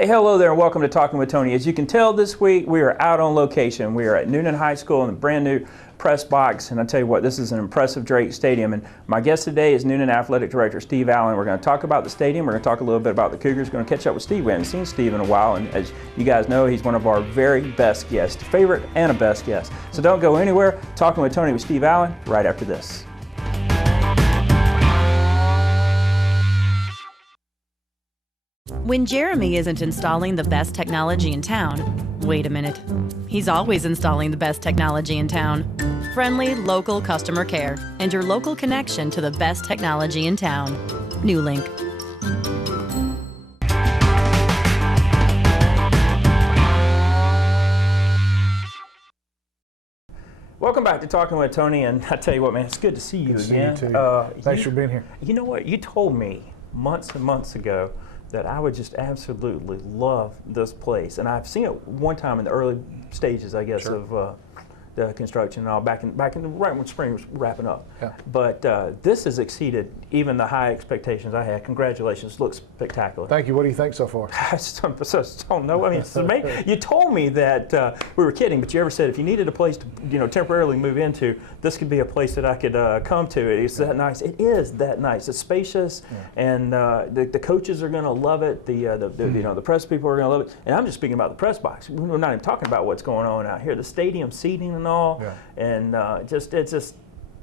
Hey, hello there and welcome to Talking with Tony. As you can tell this week, we are out on location. We are at Newnan High School in the brand new press box. And I tell you what, this is an impressive Drake Stadium. And my guest today is Newnan Athletic Director Steve Allen. We're going to talk about the stadium. We're going to talk a little bit about the Cougars. We're going to catch up with Steve. We haven't seen Steve in a while. And as you guys know, he's one of our very best guests, favorite and a best guest. So don't go anywhere. Talking with Tony with Steve Allen right after this. When Jeremy isn't installing the best technology in town, wait a minute. He's always installing the best technology in town. Friendly, local customer care and your local connection to the best technology in town. NewLink. Welcome back to Talking with Tony, and I tell you what, man, it's good to see you again. See you too. Thanks for being here. You know what? You told me months and months ago that I would just absolutely love this place, and I've seen it one time in the early stages, I guess, of the construction and all back in right when spring was wrapping up. Yeah. But this has exceeded even the high expectations I had. Congratulations! It looks spectacular. Thank you. What do you think so far? I just don't know. I mean, it's amazing. You told me that we were kidding, but you ever said if you needed a place to temporarily move into, this could be a place that I could come to. It's that nice. It is that nice. It's spacious, and the coaches are going to love it. The press people are going to love it. And I'm just speaking about the press box. We're not even talking about what's going on out here. The stadium seating and all, and it's just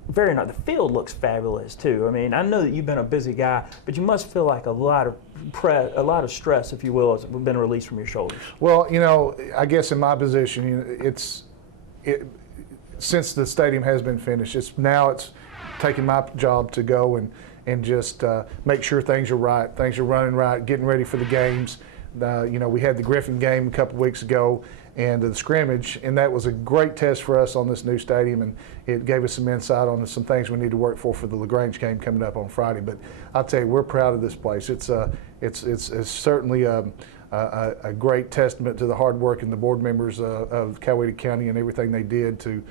very nice. The field looks fabulous too. I mean, I know that you've been a busy guy, but you must feel like a lot of stress, if you will, has been released from your shoulders. Well, you know, I guess in my position, since the stadium has been finished, it's taking my job to go and just make sure things are right, things are running right, getting ready for the games. We had the Griffin game a couple weeks ago and the scrimmage, and that was a great test for us on this new stadium, and it gave us some insight on some things we need to work for the LaGrange game coming up on Friday. But I'll tell you, we're proud of this place. It's certainly a great testament to the hard work and the board members of Coweta County and everything they did to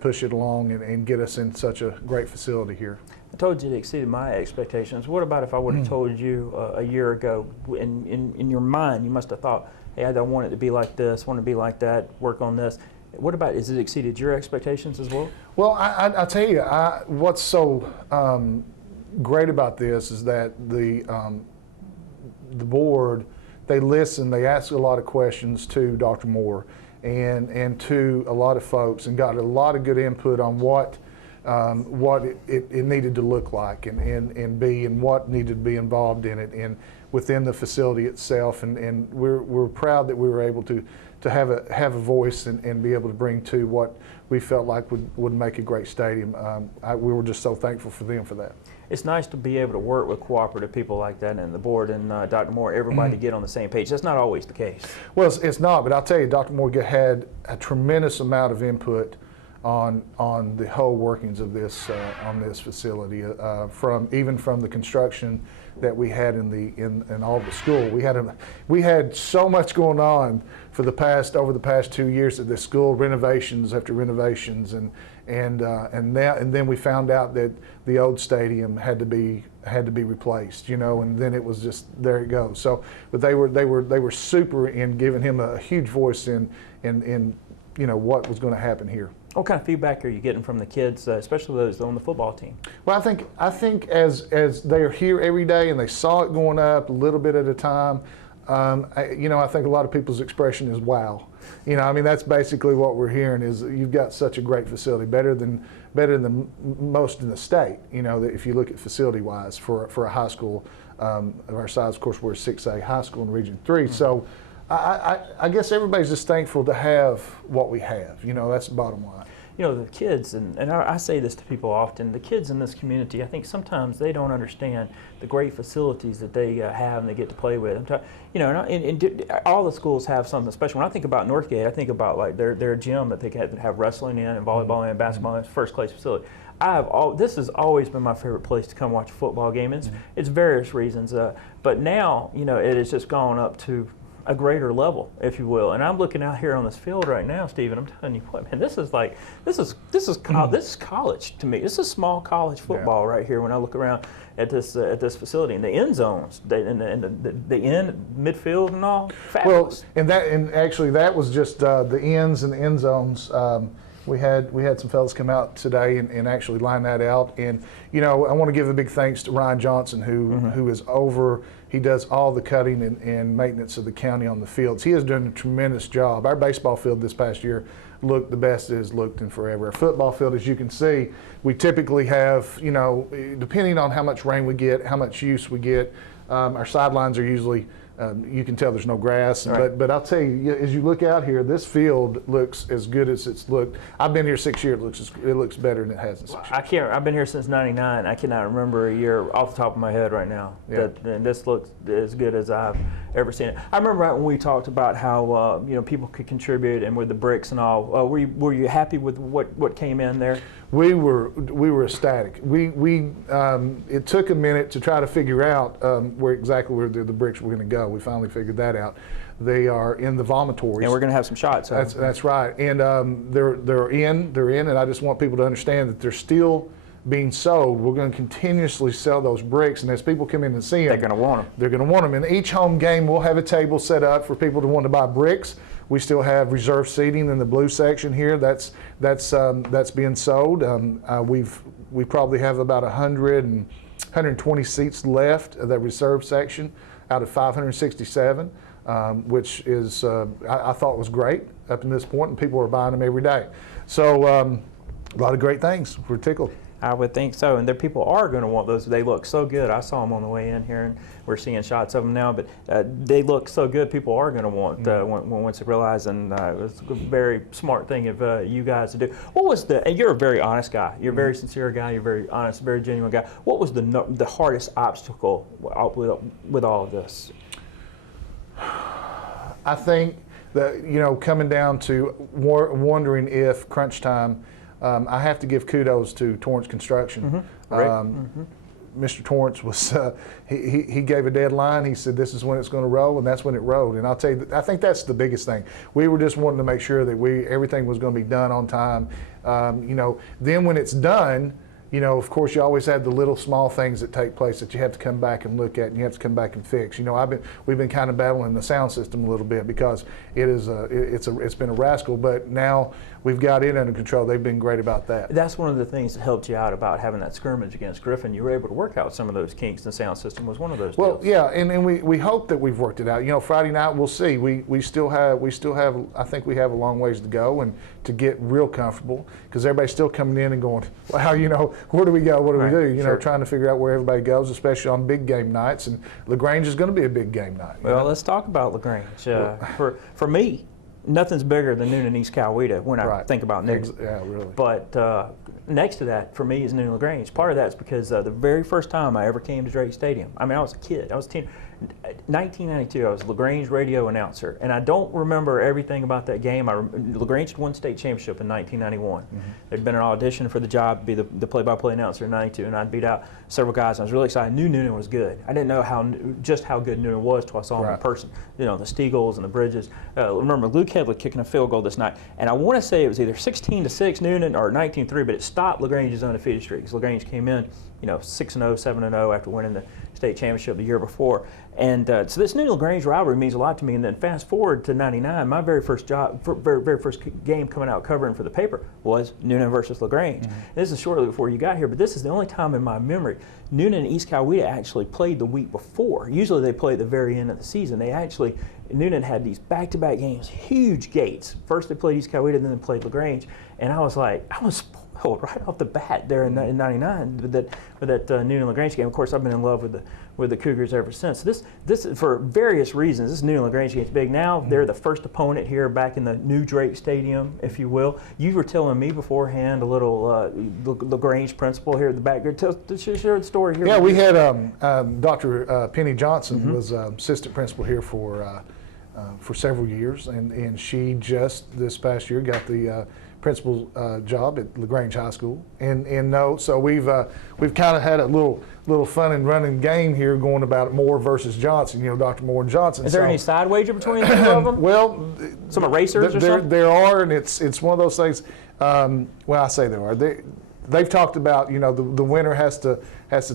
push it along and get us in such a great facility here. I told you it exceeded my expectations. What about if I would have told you a year ago, in your mind, you must have thought, hey, I don't want it to be like this, want it to be like that, work on this. What about, has it exceeded your expectations as well? Well, I'll tell you, what's so great about this is that the board, they listen, they ask a lot of questions to Dr. Moore and to a lot of folks, and got a lot of good input on what it needed to look like and be, and what needed to be involved in it and within the facility itself. And we're proud that we were able to have a voice and be able to bring to what we felt like would make a great stadium. We were just so thankful for them for that. It's nice to be able to work with cooperative people like that, and the board and Dr. Moore, everybody to get on the same page. That's not always the case. Well, it's not, but I'll tell you, Dr. Moore had a tremendous amount of input on the whole workings of this on this facility, even from the construction that we had in all the school. We had so much going on over the past 2 years at this school, renovations after renovations, and then we found out that the old stadium had to be replaced, and then it was just, there it goes. So, but they were super in giving him a huge voice in what was going to happen here. What kind of feedback are you getting from the kids, especially those on the football team? Well, I think as they are here every day and they saw it going up a little bit at a time, I think a lot of people's expression is wow. That's basically what we're hearing is you've got such a great facility, better than most in the state. If you look at facility-wise for a high school of our size, of course we're a 6A high school in Region 3. Mm-hmm. So I guess everybody's just thankful to have what we have. That's the bottom line. The kids, and I say this to people often, the kids in this community, I think sometimes they don't understand the great facilities that they have and they get to play with. All the schools have something special. When I think about Northgate, I think about like their gym that they can have wrestling in and volleyball in and basketball in, first-class facility. This has always been my favorite place to come watch a football game. It's various reasons, but now it has just gone up to a greater level, if you will. And I'm looking out here on this field right now, Stephen. I'm telling you what, man, this is college to me. This is small college football right here. When I look around at this facility, and the end zones, the end midfield and all, fabulous. Well, and actually that was just the ends and the end zones. We had some fellas come out today and actually line that out. And I want to give a big thanks to Ryan Johnson, who is over. He does all the cutting and maintenance of the county on the fields. He has done a tremendous job. Our baseball field this past year looked the best it has looked in forever. Our football field, as you can see, we typically have, depending on how much rain we get, how much use we get, our sidelines are usually, you can tell there's no grass. Right. But I'll tell you, as you look out here, this field looks as good as it's looked. I've been here 6 years. It looks better than it has in 6 years. I've been here since '99. I cannot remember a year off the top of my head right now. Yeah. And this looks as good as I've ever seen it. I remember right when we talked about how people could contribute and with the bricks and all. Were you happy with what came in there? We were ecstatic. It took a minute to try to figure out where the bricks were going to go. We finally figured that out. They are in the vomitories. And we're going to have some shots. That's right. And they're in, and I just want people to understand that they're still being sold. We're going to continuously sell those bricks, and as people come in and see them, they're going to want them. They're going to want them. And each home game, we'll have a table set up for people to want to buy bricks. We still have reserved seating in the blue section here. That's being sold. We probably have about 120 seats left of that reserved section out of 567, which is I thought was great up to this point, and people are buying them every day. So a lot of great things. We're tickled. I would think so, and the people are going to want those. They look so good. I saw them on the way in here, and we're seeing shots of them now. But they look so good. People are going to want once they realize, and it's a very smart thing of you guys to do. What was and you're a very honest guy. You're a very sincere guy. You're very honest, very genuine guy. What was the hardest obstacle with all of this? I think that coming down to wondering if crunch time. I have to give kudos to Torrance Construction. Mr. Torrance was he gave a deadline. He said this is when it's going to roll, and that's when it rolled. And I'll tell you, I think that's the biggest thing. We were just wanting to make sure that everything was going to be done on time. Then when it's done, of course, you always have the little small things that take place that you have to come back and look at, and you have to come back and fix. We've been kind of battling the sound system a little bit because it's been a rascal, but now we've got it under control. They've been great about that. That's one of the things that helped you out about having that scrimmage against Griffin. You were able to work out some of those kinks, and the sound system was one of those. Well, deals. yeah, and we hope that we've worked it out. Friday night we'll see. We still have. I think we have a long ways to go and to get real comfortable because everybody's still coming in and going, well, where do we go? What do we do? Sure. Trying to figure out where everybody goes, especially on big game nights. And LaGrange is going to be a big game night. Well, let's talk about LaGrange. For me, nothing's bigger than Newnan East Coweta when I think about Newnan. Yeah, really. But next to that, for me, is Newnan LaGrange. Part of that's because the very first time I ever came to Drake Stadium, I was a kid. I was a teen. 1992, I was LaGrange radio announcer, and I don't remember everything about that game. LaGrange had won state championship in 1991. There'd been an audition for the job to be the play-by-play announcer in 92, and I'd beat out several guys. I was really excited. I knew Newnan was good. I didn't know just how good Newnan was till I saw him in person. The Steagles and the Bridges. Remember, Luke Headley kicking a field goal this night, and I want to say it was either 16-6 Newnan or 19-3, but it stopped LaGrange's undefeated streak because LaGrange came in 6-0, 7-0 after winning the state championship the year before. And so this Newnan LaGrange rivalry means a lot to me. And then fast forward to '99, my very first game coming out covering for the paper was Newnan versus LaGrange. This is shortly before you got here, but this is the only time in my memory Newnan and East Coweta actually played the week before. Usually they play at the very end of the season. Newnan had these back-to-back games, huge gates. First they played East Coweta, then they played LaGrange. And I was spoiled right off the bat there in '99 with that Newnan LaGrange game. Of course, I've been in love with the Cougars ever since. This for various reasons. This Newnan LaGrange game's big. Now they're the first opponent here back in the new Drake Stadium, if you will. You were telling me beforehand a little LaGrange principal here at the back. Share the story here. Yeah, we had Dr. Penny Johnson was assistant principal here for several years, and she just this past year got the principal job at LaGrange High School, so we've kind of had a little little fun and running game here going about Moore versus Johnson. You know, Dr. Moore and Johnson. Is there any side wager between the two of them? Well, some erasers or something? There are, and it's one of those things. Well, I say there are. They've talked about, you know, the winner has to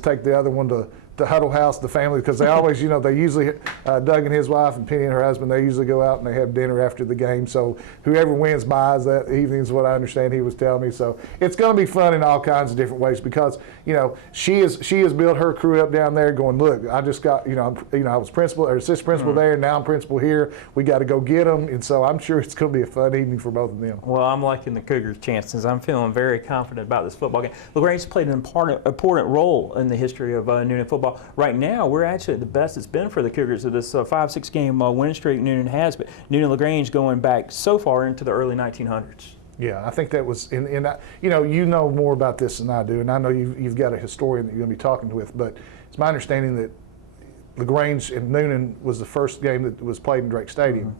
take the other one to Huddle House, the family, because they always, you know, they usually, Doug and his wife and Penny and her husband, they usually go out and they have dinner after the game. So whoever wins buys that evening is what I understand he was telling me. So it's going to be fun in all kinds of different ways because, you know, she has built her crew up down there going, look, I just got, I was principal or assistant principal there, and now I'm principal here. We got to go get them. And so I'm sure it's going to be a fun evening for both of them. Well, I'm liking the Cougars' chances. I'm feeling very confident about this football game. LaGrange played an important role in the history of Newnan football. Right now, we're actually at the best it's been for the Cougars of this 5-6 game win streak Newnan has, but Newnan LaGrange going back so far into the early 1900s. Yeah, I think that was, you know more about this than I do, and I know you've got a historian that you're going to be talking with, but it's my understanding that LaGrange and Newnan was the first game that was played in Drake Stadium.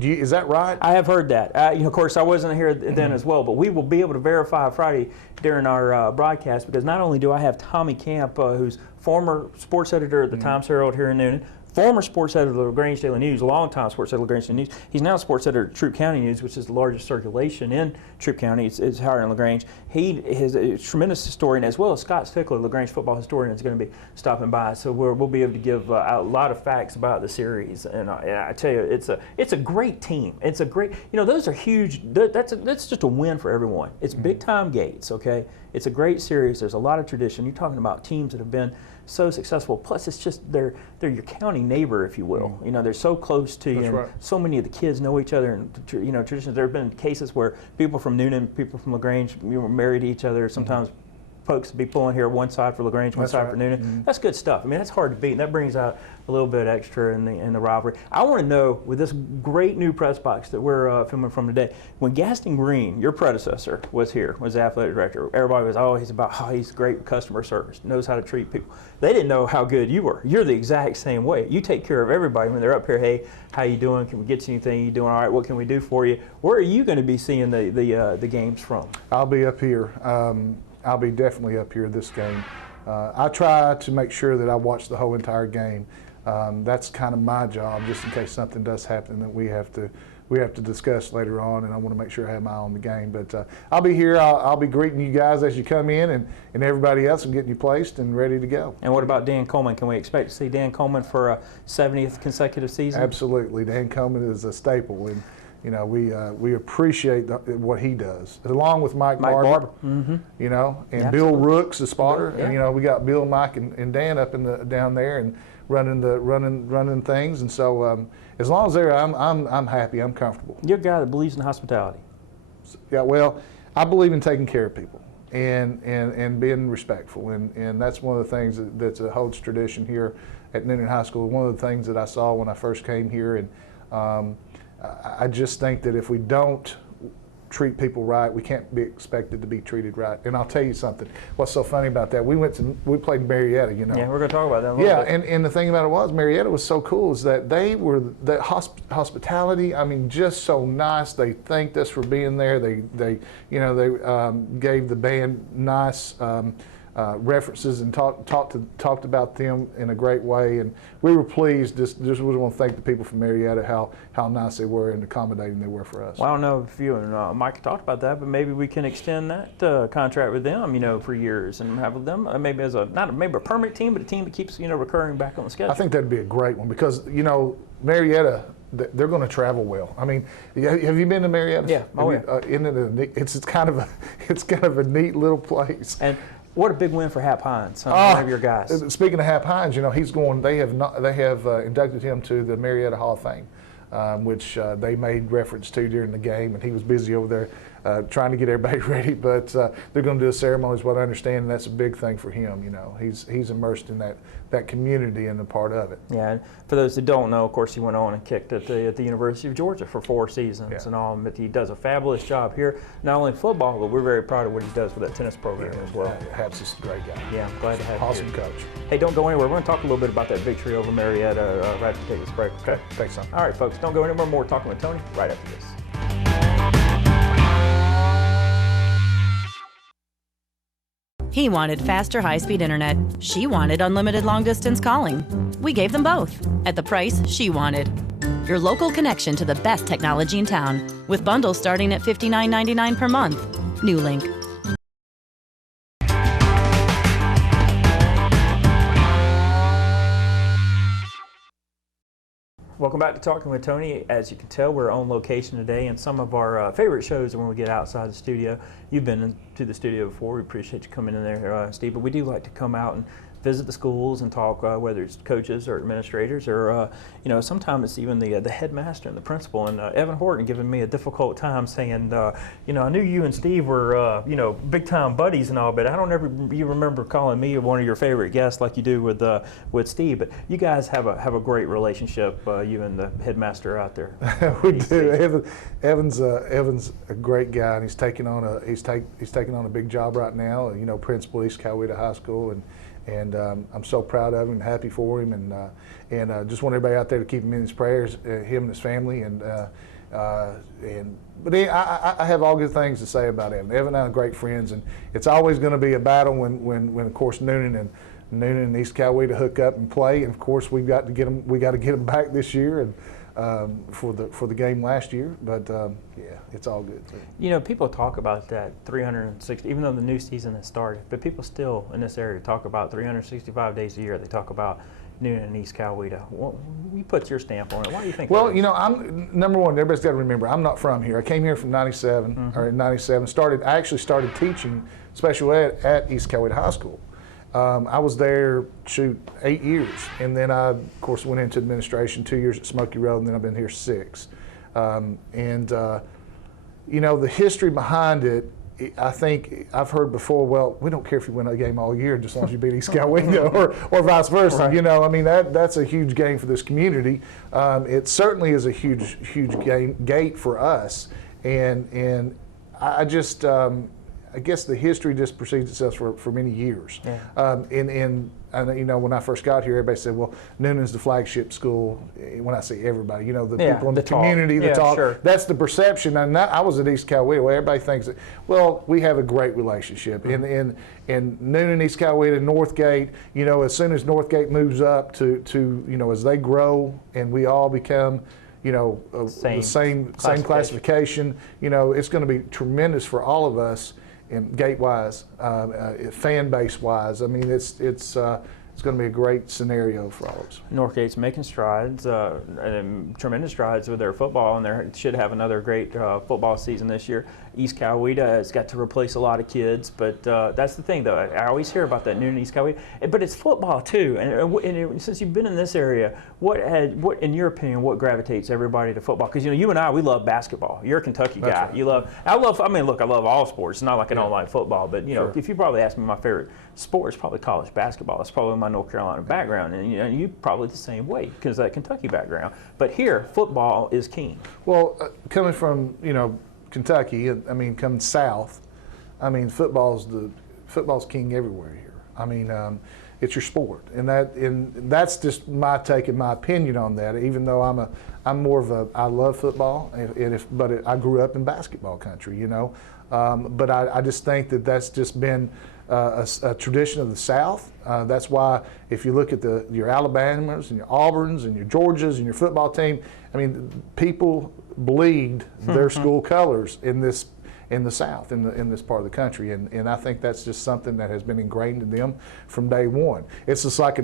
Is that right? I have heard that. Of course, I wasn't here then as well, but we will be able to verify Friday during our broadcast because not only do I have Tommy Camp, who's former sports editor at the Times Herald here in Newnan, former sports editor of the LaGrange Daily News, longtime sports editor of LaGrange Daily News. He's now sports editor of Troup County News, which is the largest circulation in Troup County. It's higher in LaGrange. He is a tremendous historian, as well as Scott Stickler, LaGrange football historian, is going to be stopping by. So we'll be able to give out a lot of facts about the series. And I tell you, it's a great team. It's a great, those are huge. That's just a win for everyone. It's big time gates, okay? It's a great series. There's a lot of tradition. You're talking about teams that have been so successful. Plus, it's just they're your county neighbor, if you will. They're so close to you. That's and right. So many of the kids know each other, and traditions. There have been cases where people from Newnan, people from LaGrange, were married to each other. Sometimes folks be pulling here one side for LaGrange, one That's side right. for Newnan. That's good stuff. I mean, that's hard to beat. And that brings out a little bit extra in the rivalry. I want to know, with this great new press box that we're filming from today, when Gaston Green, your predecessor, was here, was the athletic director, everybody was he's great with customer service, knows how to treat people. They didn't know how good you were. You're the exact same way. You take care of everybody when they're up here. Hey, how you doing? Can we get you anything? You doing all right? What can we do for you? Where are you going to be seeing the games from? I'll be up here. I'll be definitely up here this game. I try to make sure that I watch the whole entire game. That's kind of my job, just in case something does happen that we have to discuss later on, and I want to make sure I have my eye on the game. But I'll be here. I'll be greeting you guys as you come in, and everybody else, and getting you placed and ready to go. And what about Dan Coleman? Can we expect to see Dan Coleman for a 70th consecutive season? Absolutely. Dan Coleman is a staple, and we appreciate what he does, along with Mike Barber. Mm-hmm. And Absolutely. Bill Rooks, the spotter. Yeah. And we got Bill, Mike, and Dan up down there and running things. And so as long as they're, I'm happy. I'm comfortable. You're a guy that believes in hospitality. Yeah. Well, I believe in taking care of people and being respectful, and that's one of the things that holds tradition here at Newnan High School. One of the things that I saw when I first came here, and I just think that if we don't treat people right, we can't be expected to be treated right. And I'll tell you something. What's so funny about that? We played in Marietta, Yeah, we're going to talk about that a little bit. And the thing about it was, Marietta was so cool is that they were the hospitality. I mean, just so nice. They thanked us for being there. They gave the band nice references and talked about them in a great way, and we were pleased. Just want to thank the people from Marietta how nice they were and accommodating they were for us. Well, I don't know if you and Mike talked about that, but maybe we can extend that contract with them, for years, and have them maybe as not maybe a permanent team, but a team that keeps recurring back on the schedule. I think that'd be a great one because Marietta, they're going to travel well. I mean, have you been to Marietta? Yeah. Oh, yeah. It's kind of a neat little place. And what a big win for Hap Hines, one of your guys. Speaking of Hap Hines, he's going. They have inducted him to the Marietta Hall of Fame, which they made reference to during the game, and he was busy over there trying to get everybody ready. But they're going to do a ceremony, is what I understand, and that's a big thing for him. He's immersed in that community and a part of it. Yeah, and for those that don't know, of course, he went on and kicked at the University of Georgia for 4 seasons, Yeah. and all. But he does a fabulous job here, not only in football, but we're very proud of what he does with that tennis program as well. Haps is a great guy. Yeah, I'm glad to have Awesome you here. coach. Hey, don't go anywhere. We're going to talk a little bit about that victory over Marietta right after we take this break, okay? Thanks, son. All right, folks, don't go anywhere. More talking with Tony right after this. He wanted faster high-speed internet. She wanted unlimited long-distance calling. We gave them both at the price she wanted. Your local connection to the best technology in town, with bundles starting at $59.99 per month. Newlink. Welcome back to Talking with Tony. As you can tell, we're on location today, and some of our favorite shows are when we get outside the studio. You've been to the studio before. We appreciate you coming in there, Steve, but we do like to come out and visit the schools and talk, whether it's coaches or administrators, or sometimes it's even the headmaster and the principal. And Evan Horton giving me a difficult time saying, I knew you and Steve were big time buddies and all, but I don't ever you remember calling me one of your favorite guests like you do with Steve. But you guys have a great relationship, you and the headmaster out there. We do. Evan's a great guy, and he's taking on a big job right now. Principal East Coweta High School, and I'm so proud of him and happy for him, and just want everybody out there to keep him in his prayers, him and his family, but I have all good things to say about Evan. Evan and I are great friends, and it's always going to be a battle when of course Noonan and East Coweta hook up and play, and of course we got to get them back this year, and for the game last year, but it's all good. People talk about that 360, even though the new season has started, but people still in this area talk about 365 days a year. They talk about Noonan and East Coweta. You put your stamp on it. Why do you think? Well, I'm number one. Everybody's got to remember, I'm not from here. I came here from '97 or in '97. I actually started teaching special ed at East Coweta High School. I was there, 8 years, and then I, of course, went into administration, 2 years at Smoky Road, and then I've been here 6. The history behind it, I think I've heard before, well, we don't care if you win a game all year, just as long as you beat East Coweta, or vice versa. Right. That's a huge game for this community. It certainly is a huge gate for us, and I just, I guess the history just precedes itself for many years. Yeah. When I first got here, everybody said, well, Noonan's the flagship school. When I say everybody, the people in the community, the talk. Sure. That's the perception. And I was at East Coweta. Well, everybody thinks that, well, we have a great relationship. Mm-hmm. And Noonan, East Coweta, Northgate, as soon as Northgate moves up to as they grow and we all become the same classification, it's going to be tremendous for all of us. And gate-wise, fan base-wise, it's going to be a great scenario for all of us. Northgate's making strides, and tremendous strides with their football, and they should have another great football season this year. East Coweta has got to replace a lot of kids, but that's the thing, though. I always hear about that Noonan East Coweta, but it's football too. And since you've been in this area, what, in your opinion, what gravitates everybody to football? Because you and I, we love basketball. You're a Kentucky guy. Right. I love all sports. It's not like I don't like football, but sure. If you probably ask me my favorite sport, it's probably college basketball. It's probably my North Carolina background, and you probably the same way because that Kentucky background. But here, football is king. Well, coming from Kentucky, coming south, football's king everywhere here. It's your sport, and that's just my take and my opinion on that. Even though I'm more of I love football, but I grew up in basketball country, But I just think that's just been a tradition of the South. That's why if you look at your Alabamas and your Auburns and your Georgias and your football team, people bleed their school colors in the South, in this part of the country, and I think that's just something that has been ingrained in them from day one. It's just like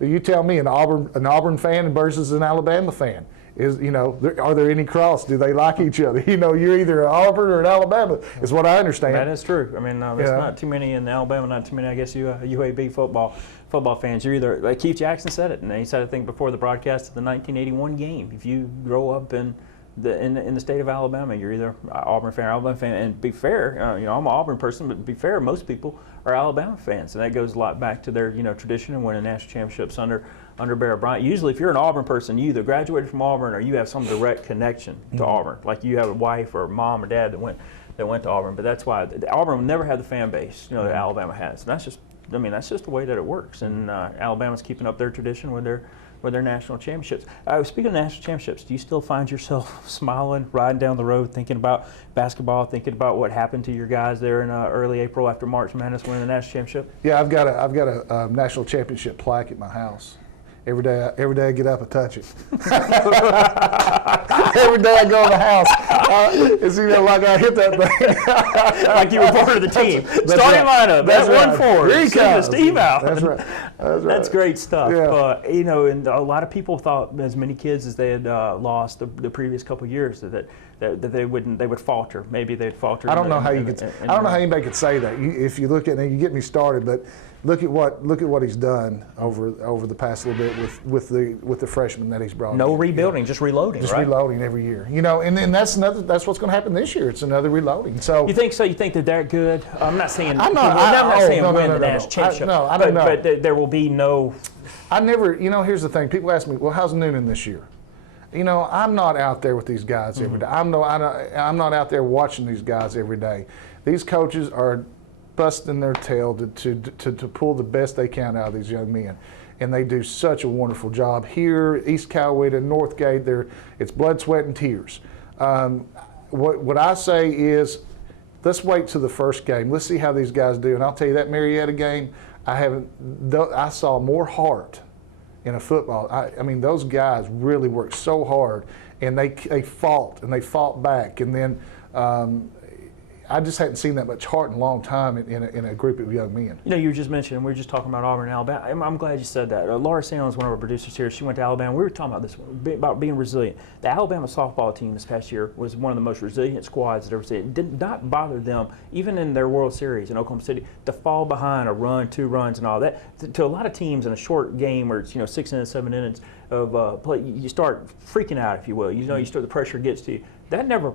you tell me an Auburn fan versus an Alabama fan. Are there any cross? Do they like each other? You're either an Auburn or an Alabama, is what I understand. That is true. There's not too many in Alabama, not too many, I guess, UAB football fans. You're either, like Keith Jackson said it, and he said, I think, before the broadcast of the 1981 game, if you grow up in the state of Alabama, you're either Auburn fan or Alabama fan. And be fair, I'm an Auburn person, but be fair, most people are Alabama fans, and that goes a lot back to their tradition and winning national championships under Bear Bryant. Usually, if you're an Auburn person, you either graduated from Auburn or you have some direct connection to Auburn, like you have a wife or mom or dad that went to Auburn. But that's why Auburn will never have the fan base that Alabama has. And that's just the way that it works. And Alabama's keeping up their tradition with their with their national championships. Speaking of national championships, do you still find yourself smiling, riding down the road, thinking about basketball, thinking about what happened to your guys there in early April after March Madness winning the national championship? Yeah, I've got a national championship plaque at my house. Every day I get up and touch it. Every day I go in the house, it's like I hit that thing. Like you were part of the team. That's Starting right. lineup. That's That right. 1-4. Here he comes. Steve out. That's right. That's right. That's great stuff. Yeah. You know, and a lot of people thought, as many kids as they had lost the previous couple of years, that they would falter. Maybe they'd falter. I don't know how anybody could say that. If you look at it, you get me started, but look at what he's done over the past little bit with the freshmen that he's brought. No in. rebuilding, just reloading. Just right? reloading every year. You know, and then that's what's going to happen this year. It's another reloading. So You think so? You think they're that good? I'm not saying. I'm not- I'm not saying no, win no, the no, no. national championship. I don't know. But there will be no. I never, here's the thing. People ask me, well, how's Noonan this year? I'm not out there with these guys every day. I'm not out there watching these guys every day. These coaches are busting their tail to pull the best they can out of these young men. And they do such a wonderful job here, East Coweta, Northgate. It's blood, sweat, and tears. What I say is, let's wait till the first game. Let's see how these guys do. And I'll tell you, that Marietta game, I saw more heart in a football. I mean, those guys really worked so hard, and they fought back. And then I just hadn't seen that much heart in a long time in a group of young men. You were just mentioning, we were just talking about Auburn and Alabama. I'm glad you said that. Laura Sandlin is one of our producers here. She went to Alabama. We were talking about this, about being resilient. The Alabama softball team this past year was one of the most resilient squads I've ever seen. It did not bother them, even in their World Series in Oklahoma City, to fall behind a run, 2 runs, and all that. To a lot of teams in a short game where it's 6 innings, 7 innings of play, you start freaking out, if you will. You start, the pressure gets to you. That never.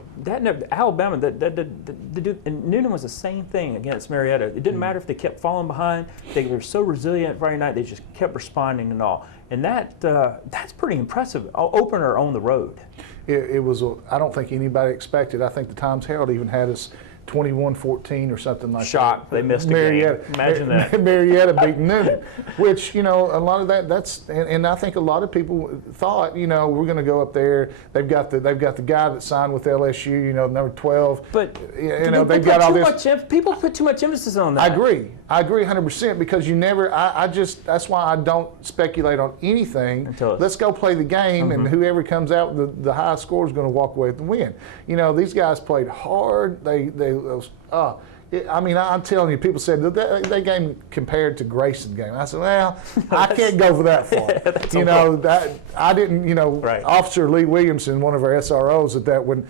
Alabama. And Noonan was the same thing against Marietta. It didn't matter if they kept falling behind. They were so resilient Friday night. They just kept responding and all. And that's pretty impressive. Opener on the road. It was. I don't think anybody expected. I think the Times Herald even had us 21-14 or something like Shocked. that. They missed Marietta. a game. Imagine that. Marietta beat Noonan, which, a lot of that's, and I think a lot of people thought, we're going to go up there. They've got the guy that signed with LSU, number 12. But they've got all this. People put too much emphasis on that. I agree 100% because you never. That's why I don't speculate on anything. Let's go play the game, and whoever comes out with the highest score is going to walk away with the win. These guys played hard. I'm telling you, people said that game compared to Grayson's game. I said, well, I can't go for that far. That I didn't. Right. Officer Lee Williamson, one of our SROs, at that when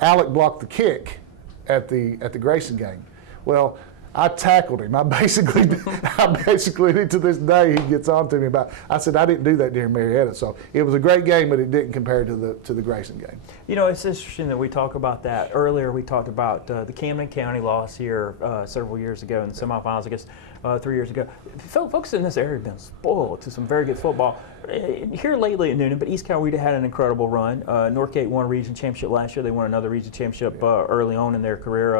Alec blocked the kick at the Grayson game. Well, I tackled him. I basically to this day he gets on to me about. I said I didn't do that during Marietta, so it was a great game, but it didn't compare to the Grayson game. It's interesting that we talk about that. Earlier we talked about the Camden County loss here several years ago in the semifinals, I guess 3 years ago. Folks in this area have been spoiled to some very good football. Here lately at Noonan, but East Coweta had an incredible run. Northgate won a region championship last year. They won another region championship early on in their career,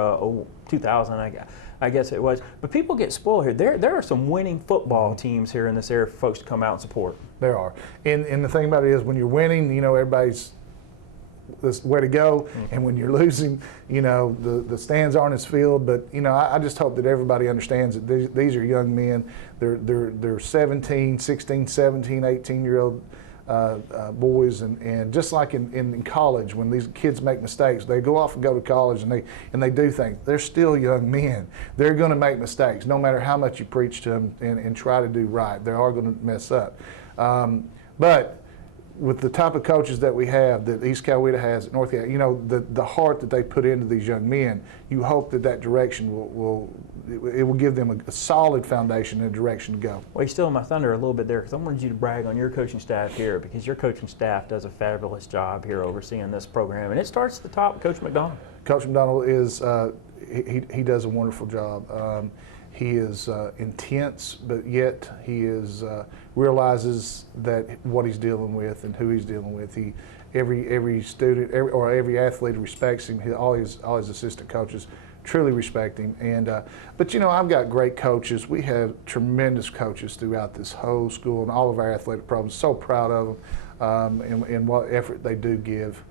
2000, I guess it was. But people get spoiled here. There are some winning football teams here in this area for folks to come out and support. There are. And the thing about it is when you're winning, everybody's this way to go. And when you're losing, the stands aren't as filled. But, I just hope that everybody understands that these are young men. They're 17, 16, 17, 18-year-old boys, and just like in college, when these kids make mistakes, they go off and go to college and they do things. They're still young men. They're going to make mistakes, no matter how much you preach to them and try to do right. They are going to mess up. But with the type of coaches that we have, that East Coweta has at Northgate, the heart that they put into these young men, you hope that direction will give them a solid foundation and a direction to go. Well, you're still in my thunder a little bit there because I wanted you to brag on your coaching staff here, because your coaching staff does a fabulous job here overseeing this program, and it starts at the top. Coach McDonald. Coach McDonald is he does a wonderful job. He is intense, but yet he realizes that what he's dealing with and who he's dealing with. Every student or every athlete respects him. All his assistant coaches truly respect him. And but I've got great coaches. We have tremendous coaches throughout this whole school and all of our athletic programs. So proud of them and what effort they do give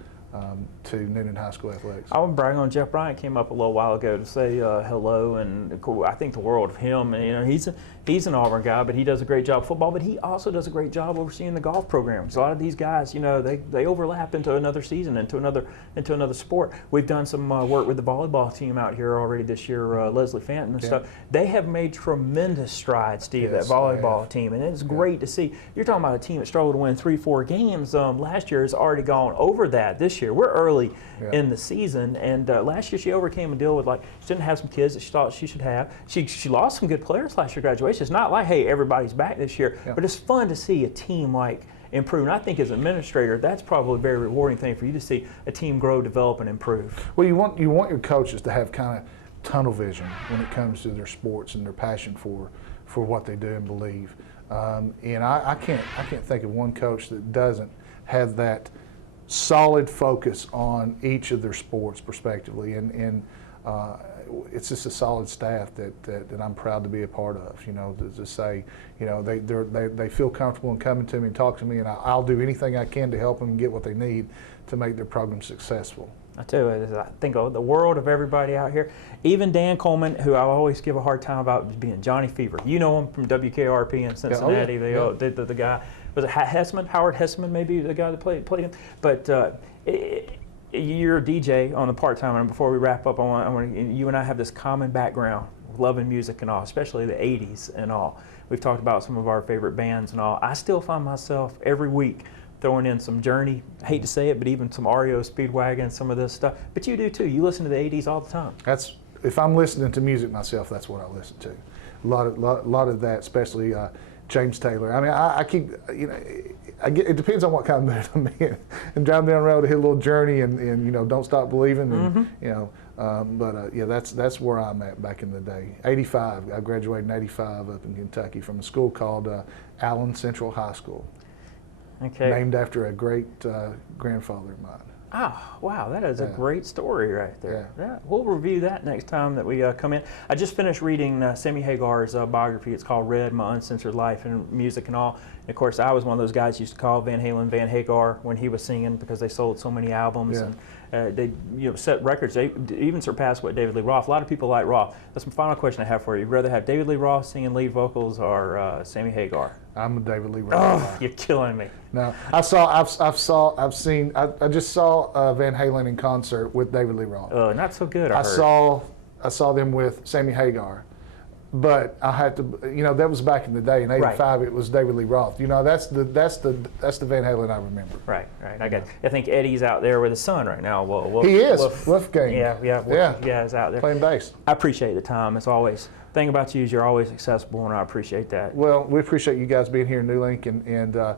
to Newnan High School athletics. I want to brag on Jeff Bryant. Came up a little while ago to say hello, and I think the world of him. And he's an Auburn guy, but he does a great job of football. But he also does a great job overseeing the golf programs. A lot of these guys, they overlap into another season, into another sport. We've done some work with the volleyball team out here already this year, Leslie Fenton and stuff. They have made tremendous strides, Steve. Yes, that volleyball team, and it's great to see. You're talking about a team that struggled to win 3-4 games last year. Has already gone over that this year. We're early in the season, and last year she overcame a deal with she didn't have some kids that she thought she should have. She lost some good players last year graduation. It's not like, hey, everybody's back this year, but it's fun to see a team improve. And I think as an administrator, that's probably a very rewarding thing for you to see a team grow, develop, and improve. Well, you want your coaches to have kind of tunnel vision when it comes to their sports and their passion for what they do and believe. And I can't think of one coach that doesn't have that solid focus on each of their sports prospectively, and it's just a solid staff that I'm proud to be a part of. To say, they feel comfortable in coming to me and talking to me, and I'll do anything I can to help them get what they need to make their program successful. I tell you, I think of the world of everybody out here. Even Dan Coleman, who I always give a hard time about being Johnny Fever. You know him from WKRP in Cincinnati. The guy, was it Hessman? Howard Hessman, maybe the guy that played him. But you're a DJ on the part-time, and before we wrap up, you and I have this common background, loving music and all, especially the 80s and all. We've talked about some of our favorite bands and all. I still find myself every week throwing in some Journey, I hate to say it, but even some REO Speedwagon, some of this stuff. But you do too. You listen to the 80s all the time. If I'm listening to music myself, that's what I listen to. A lot of that, especially James Taylor. I mean, I keep, it depends on what kind of mood I'm in. And driving down the road to hit a little Journey and Don't Stop Believing, and that's where I'm at back in the day. 85, I graduated in 85 up in Kentucky from a school called Allen Central High School. Okay. Named after a great grandfather of mine. Oh, wow, that is a great story right there. Yeah. We'll review that next time that we come in. I just finished reading Sammy Hagar's biography. It's called Red, My Uncensored Life and Music and All. And of course, I was one of those guys who used to call Van Halen Van Hagar when he was singing because they sold so many albums. Yeah. And they set records. They even surpassed what David Lee Roth. A lot of people like Roth. That's my final question I have for you. You'd rather have David Lee Roth singing lead vocals or Sammy Hagar? I'm a David Lee Roth. Oh, you're killing me. No, I just saw Van Halen in concert with David Lee Roth. Not so good. I saw them with Sammy Hagar, but I had to, that was back in the day. In '85, right. It was David Lee Roth. That's the Van Halen I remember. Right. I got. I think Eddie's out there with his son right now. He is. Wolfgang. Yeah, he's out there playing bass. I appreciate the time as always. Thing about you is you're always accessible, and I appreciate that. Well, we appreciate you guys being here in New Link, and I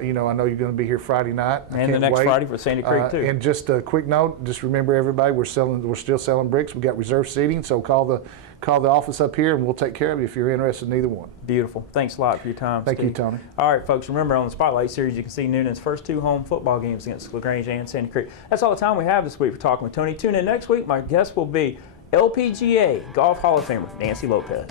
know you're going to be here Friday night. And the next Friday for Sandy Creek too. And just a quick note, just remember everybody, we're still selling bricks. We got reserved seating, so call the office up here, and we'll take care of you if you're interested in either one. Beautiful. Thanks a lot for your time, Thank Steve. you, Tony. All right, folks, remember on the Spotlight Series, you can see Newnan's first 2 home football games against LaGrange and Sandy Creek. That's all the time we have this week for Talking with Tony. Tune in next week. My guest will be LPGA Golf Hall of Famer Nancy Lopez.